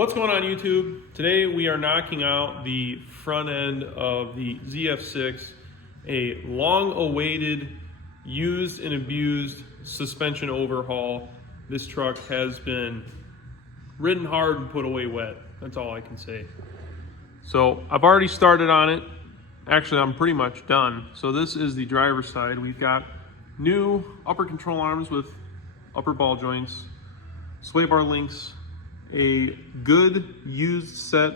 What's going on YouTube? Today we are knocking out the front end of the ZF6, a long-awaited, used and abused suspension overhaul. This truck has been ridden hard and put away wet. That's all I can say. So I've already started on it. Actually, I'm pretty much done. So this is the driver's side. We've got new upper control arms with upper ball joints, sway bar links, a good used set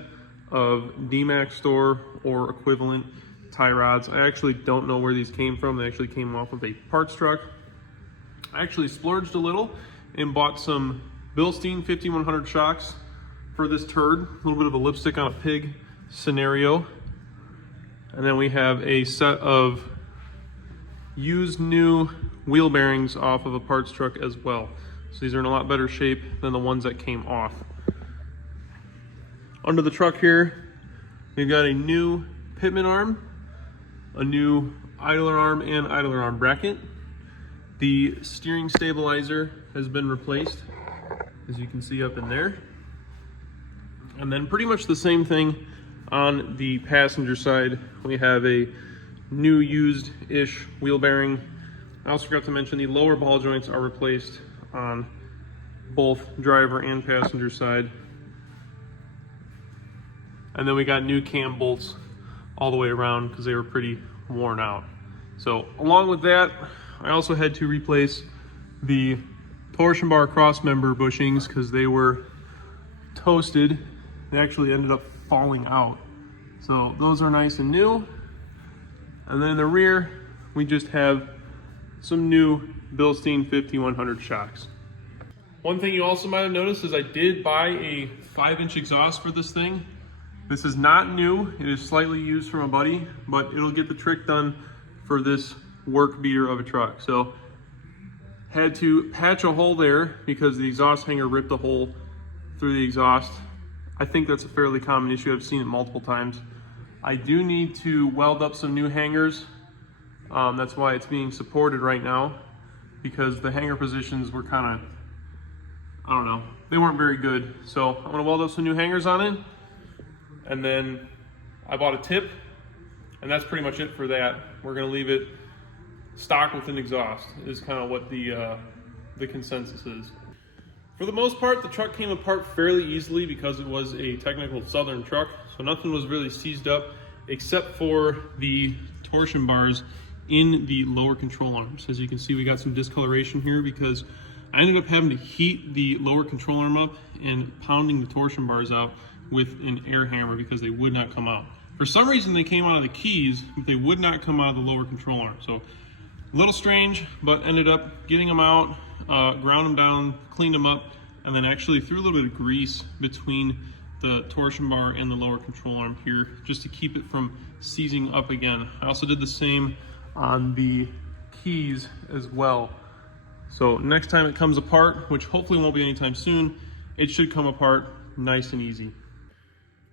of Duramax store or equivalent tie rods. I actually don't know where these came from. They actually came off of a parts truck. I actually splurged a little and bought some Bilstein 5100 shocks for this turd. A little bit of a lipstick on a pig scenario. And then we have a set of used new wheel bearings off of a parts truck as well. So these are in a lot better shape than the ones that came off. Under the truck here, we've got a new pitman arm, a new idler arm and idler arm bracket. The steering stabilizer has been replaced, as you can see up in there. And then pretty much the same thing on the passenger side. We have a new used-ish wheel bearing. I also forgot to mention the lower ball joints are replaced on both driver and passenger side. And then we got new cam bolts all the way around because they were pretty worn out. So along with that, I also had to replace the torsion bar cross member bushings because they were toasted. They actually ended up falling out. So those are nice and new. And then in the rear, we just have some new Bilstein 5100 shocks. One thing you also might have noticed is I did buy a 5-inch exhaust for this thing. This is not new. It is slightly used from a buddy, but it'll get the trick done for this work beater of a truck. So had to patch a hole there because the exhaust hanger ripped a hole through the exhaust. I think that's a fairly common issue. I've seen it multiple times. I do need to weld up some new hangers. That's why it's being supported right now, because the hanger positions were kind of, I don't know, they weren't very good. So I'm gonna weld up some new hangers on it. And then I bought a tip, and that's pretty much it for that. We're gonna leave it stock with an exhaust is kind of what the consensus is. For the most part, the truck came apart fairly easily because it was a technical Southern truck. So nothing was really seized up except for the torsion bars in the lower control arms. As you can see, we got some discoloration here because I ended up having to heat the lower control arm up and pounding the torsion bars out with an air hammer because they would not come out. For some reason, they came out of the keys, but they would not come out of the lower control arm. So a little strange, but ended up getting them out, ground them down, cleaned them up, and then actually threw a little bit of grease between the torsion bar and the lower control arm here just to keep it from seizing up again. I also did the same on the keys as well. So next time it comes apart, which hopefully won't be anytime soon, it should come apart nice and easy.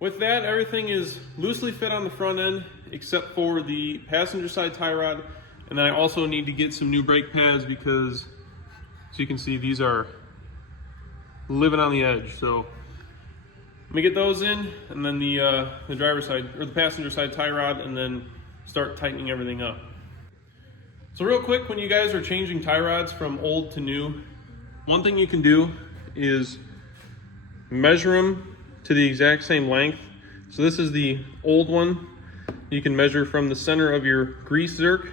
With that, everything is loosely fit on the front end except for the passenger side tie rod. And then I also need to get some new brake pads because, as you can see, these are living on the edge. So let me get those in, and then the driver's side or the passenger side tie rod, and then start tightening everything up. So real quick, when you guys are changing tie rods from old to new, one thing you can do is measure them to the exact same length. So this is the old one. You can measure from the center of your grease zerk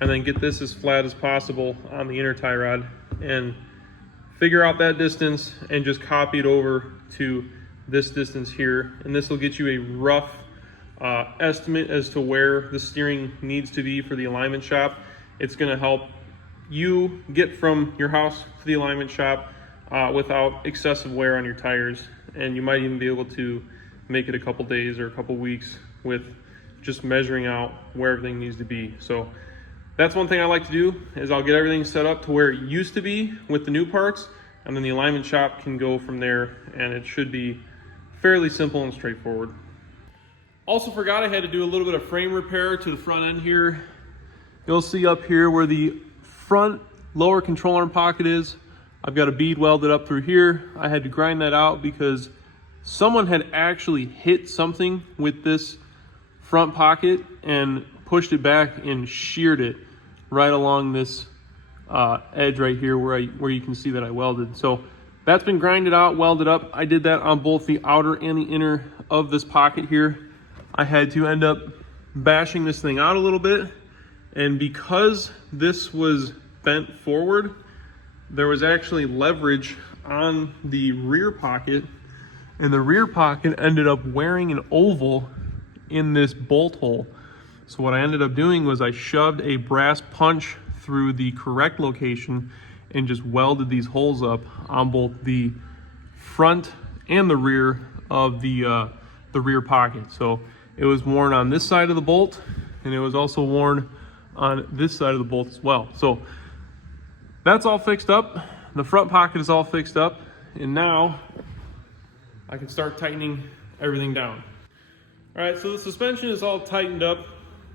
and then get this as flat as possible on the inner tie rod and figure out that distance and just copy it over to this distance here. And this will get you a rough estimate as to where the steering needs to be for the alignment shop. It's gonna help you get from your house to the alignment shop without excessive wear on your tires. And you might even be able to make it a couple days or a couple weeks with just measuring out where everything needs to be. So that's one thing I like to do is I'll get everything set up to where it used to be with the new parts, and then the alignment shop can go from there, and it should be fairly simple and straightforward. Also forgot I had to do a little bit of frame repair to the front end here. You'll see up here where the front lower control arm pocket is, I've got a bead welded up through here. I had to grind that out because someone had actually hit something with this front pocket and pushed it back and sheared it right along this edge right here where you can see that I welded. So that's been grinded out, welded up. I did that on both the outer and the inner of this pocket here. I had to end up bashing this thing out a little bit, and because this was bent forward, there was actually leverage on the rear pocket, and the rear pocket ended up wearing an oval in this bolt hole. So what I ended up doing was I shoved a brass punch through the correct location and just welded these holes up on both the front and the rear of the rear pocket. So it was worn on this side of the bolt, and it was also worn on this side of the bolt as well. So that's all fixed up. The front pocket is all fixed up, and now I can start tightening everything down. All right, so the suspension is all tightened up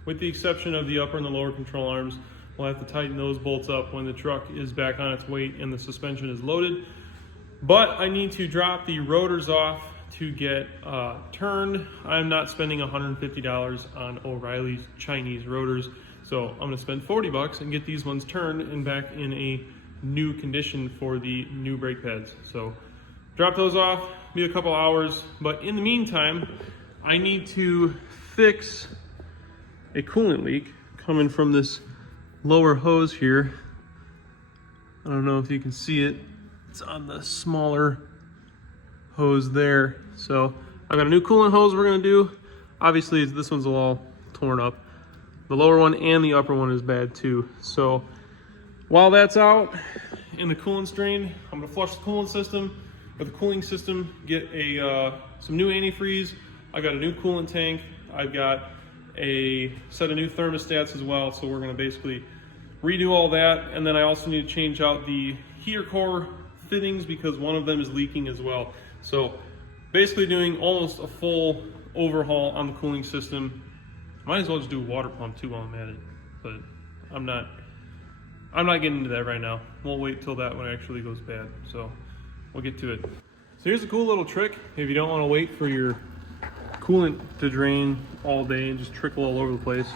with the exception of the upper and the lower control arms. We'll have to tighten those bolts up when the truck is back on its weight and the suspension is loaded. But I need to drop the rotors off to get turned. I'm not spending $150 on O'Reilly's Chinese rotors. So I'm gonna spend 40 bucks and get these ones turned and back in a new condition for the new brake pads. So drop those off, be a couple hours. But in the meantime, I need to fix a coolant leak coming from this lower hose here. I don't know if you can see it. It's on the smaller hose there. So I've got a new coolant hose we're gonna do. Obviously this one's all torn up. The lower one and the upper one is bad too. So while that's out and the coolant's drained, I'm gonna flush the coolant system with the cooling system, get some new antifreeze. I got a new coolant tank. I've got a set of new thermostats as well, so we're going to basically redo all that. And then I also need to change out the heater core fittings because one of them is leaking as well. So basically doing almost a full overhaul on the cooling system. Might as well just do a water pump too while I'm at it, but I'm not getting into that right now. We'll wait till that one actually goes bad, so we'll get to it. So here's a cool little trick if you don't want to wait for your coolant to drain all day and just trickle all over the place.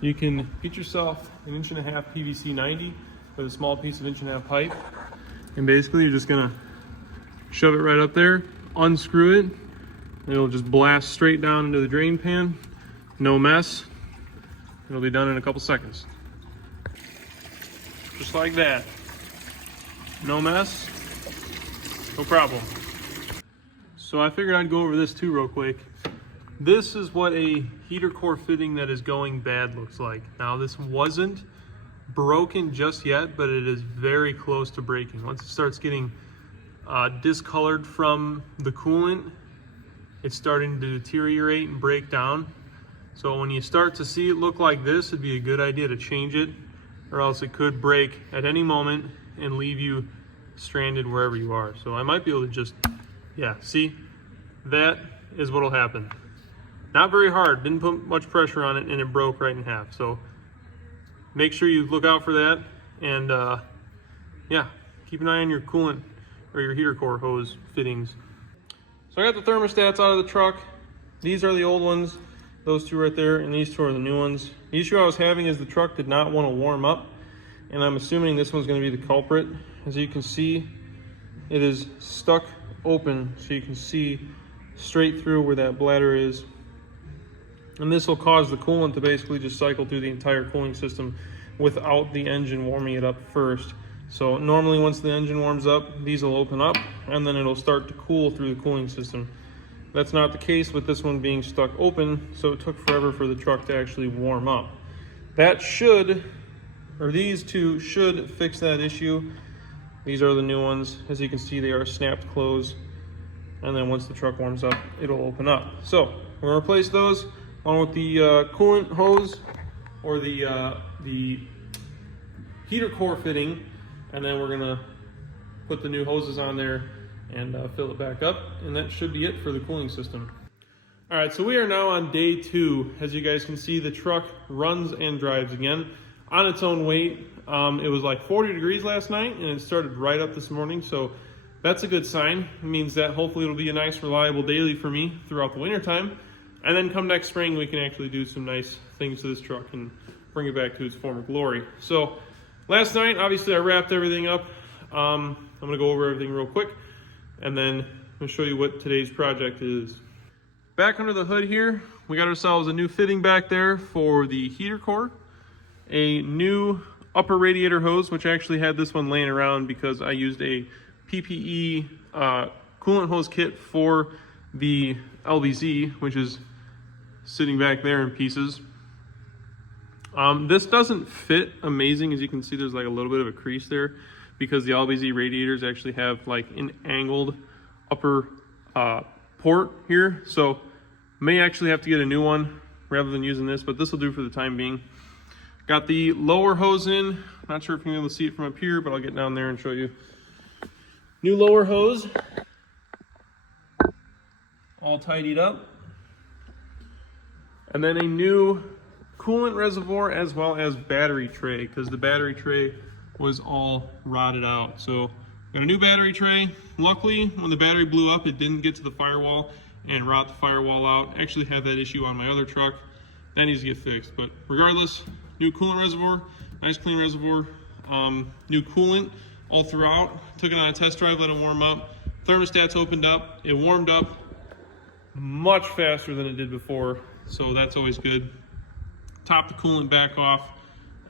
You can get yourself an 1.5 inch PVC 90 with a small piece of 1.5 inch pipe, and basically you're just gonna shove it right up there, unscrew it, and it'll just blast straight down into the drain pan. No mess. It'll be done in a couple seconds. Just like that. No mess, no problem. So I figured I'd go over this too real quick. This is what a heater core fitting that is going bad looks like. Now this wasn't broken just yet, but it is very close to breaking. Once it starts getting discolored from the coolant, it's starting to deteriorate and break down. So when you start to see it look like this, it'd be a good idea to change it, or else it could break at any moment and leave you stranded wherever you are. So I might be able to just, yeah, see, that is what'll happen. Not very hard, didn't put much pressure on it, and it broke right in half. So make sure you look out for that, and yeah, keep an eye on your coolant or your heater core hose fittings. So I got the thermostats out of the truck. These are the old ones, those two right there, and these two are the new ones. The issue I was having is the truck did not want to warm up, and I'm assuming this one's going to be the culprit. As you can see, it is stuck open, so you can see straight through where that bladder is. And this will cause the coolant to basically just cycle through the entire cooling system without the engine warming it up first. So normally once the engine warms up, these will open up and then it'll start to cool through the cooling system. That's not the case with this one being stuck open, so it took forever for the truck to actually warm up. That should, or these two should fix that issue. These are the new ones. As you can see, they are snapped closed. And then once the truck warms up, it'll open up. So we're gonna replace those along with the coolant hose or the heater core fitting, and then we're gonna put the new hoses on there and fill it back up, and that should be it for the cooling system. All right, so we are now on day 2. As you guys can see, the truck runs and drives again on its own weight. It was like 40 degrees last night, and it started right up this morning, so that's a good sign. It means that hopefully it'll be a nice, reliable daily for me throughout the winter time. And then come next spring, we can actually do some nice things to this truck and bring it back to its former glory. So last night, obviously I wrapped everything up. I'm gonna go over everything real quick, and then I'm gonna show you what today's project is. Back under the hood here, we got ourselves a new fitting back there for the heater core, a new upper radiator hose, which I actually had this one laying around because I used a PPE coolant hose kit for the LBZ, which is sitting back there in pieces. This doesn't fit amazing. As you can see, there's like a little bit of a crease there because the LBZ radiators actually have like an angled upper port here. So may actually have to get a new one rather than using this, but this will do for the time being. Got the lower hose in. Not sure if you're able to see it from up here, but I'll get down there and show you. New lower hose, all tidied up. And then a new coolant reservoir as well as battery tray, because the battery tray was all rotted out. So got a new battery tray. Luckily, when the battery blew up, it didn't get to the firewall and rot the firewall out. Actually had that issue on my other truck. That needs to get fixed. But regardless, new coolant reservoir, nice clean reservoir. New coolant all throughout. Took it on a test drive, let it warm up. Thermostats opened up. It warmed up much faster than it did before, so that's always good. Topped the coolant back off,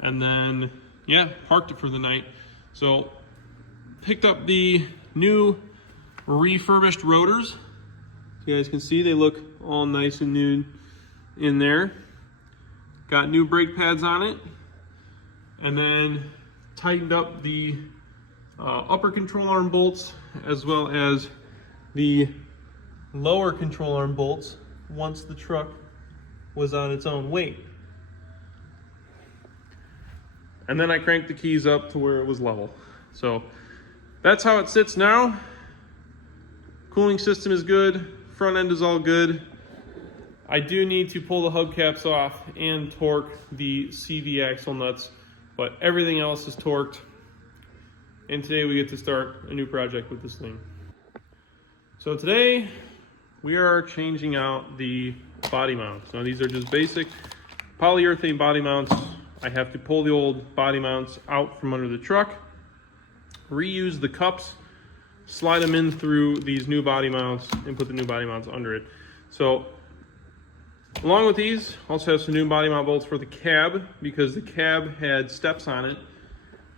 and then, yeah, parked it for the night. So, picked up the new refurbished rotors. So you guys can see they look all nice and new in there. Got new brake pads on it, and then tightened up the upper control arm bolts as well as the lower control arm bolts once the truck was on its own weight. And then I cranked the keys up to where it was level. So that's how it sits now. Cooling system is good, front end is all good. I do need to pull the hubcaps off and torque the CV axle nuts, but everything else is torqued. And today we get to start a new project with this thing. So today we are changing out the body mounts. Now these are just basic polyurethane body mounts. I have to pull the old body mounts out from under the truck, reuse the cups, slide them in through these new body mounts, and put the new body mounts under it. So along with these, also have some new body mount bolts for the cab, because the cab had steps on it,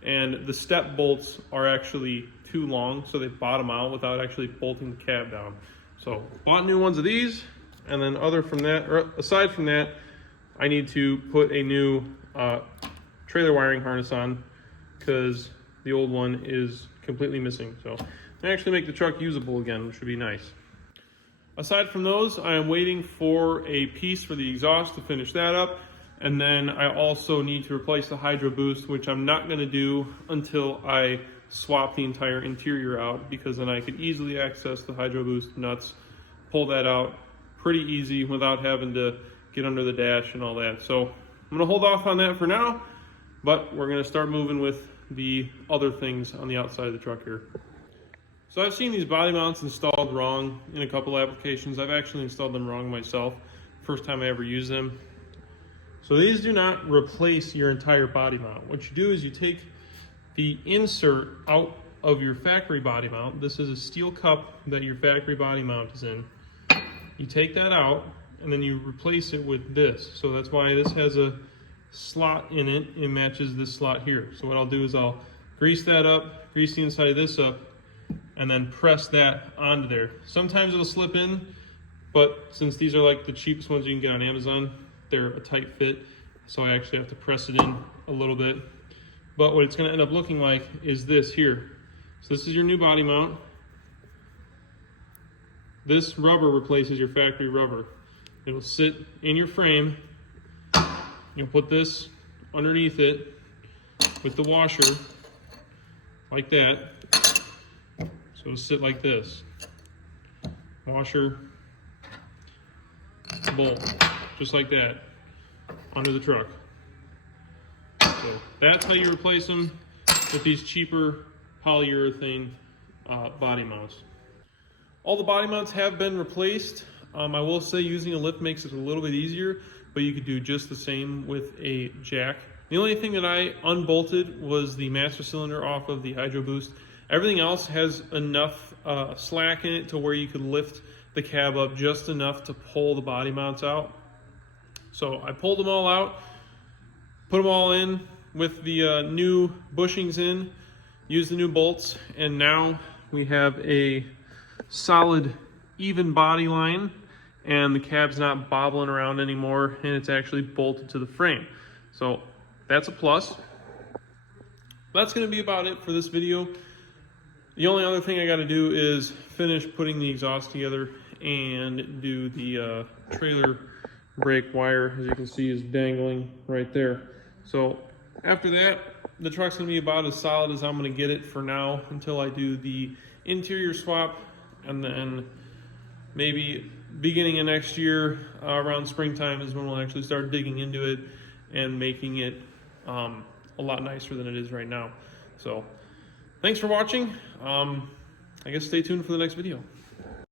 and the step bolts are actually too long, so they bottom out without actually bolting the cab down. So bought new ones of these, and then aside from that, I need to put a new trailer wiring harness on, because the old one is completely missing. So they actually make the truck usable again, which would be nice. Aside from those, I am waiting for a piece for the exhaust to finish that up. And then I also need to replace the Hydro Boost, which I'm not going to do until I swap the entire interior out, because then I could easily access the Hydro Boost nuts, pull that out pretty easy without having to get under the dash and all that. So I'm going to hold off on that for now, but we're going to start moving with the other things on the outside of the truck here. So I've seen these body mounts installed wrong in a couple applications. I've actually installed them wrong myself, first time I ever used them. So these do not replace your entire body mount. What you do is you take the insert out of your factory body mount. This is a steel cup that your factory body mount is in. You take that out and then you replace it with this. So that's why this has a slot in it. It matches this slot here. So what I'll do is I'll grease that up, grease the inside of this up, and then press that onto there. Sometimes it'll slip in, but since these are like the cheapest ones you can get on Amazon, they're a tight fit, so I actually have to press it in a little bit. But what it's going to end up looking like is this here. So this is your new body mount. This rubber replaces your factory rubber. It'll sit in your frame. You'll put this underneath it with the washer, like that. So it'll sit like this. Washer, bolt, just like that, under the truck. So that's how you replace them with these cheaper polyurethane body mounts. All the body mounts have been replaced. I will say using a lift makes it a little bit easier, but you could do just the same with a jack. The only thing that I unbolted was the master cylinder off of the Hydro Boost. Everything else has enough slack in it to where you could lift the cab up just enough to pull the body mounts out. So I pulled them all out, put them all in with the new bushings in, used the new bolts, and now we have a solid, even body line, and the cab's not bobbling around anymore, and it's actually bolted to the frame. So that's a plus. That's going to be about it for this video. The only other thing I got to do is finish putting the exhaust together and do the trailer brake wire, as you can see, is dangling right there. So after that, the truck's going to be about as solid as I'm going to get it for now until I do the interior swap, and then maybe beginning of next year, around springtime, is when we'll actually start digging into it and making it a lot nicer than it is right now. So thanks for watching. I guess stay tuned for the next video.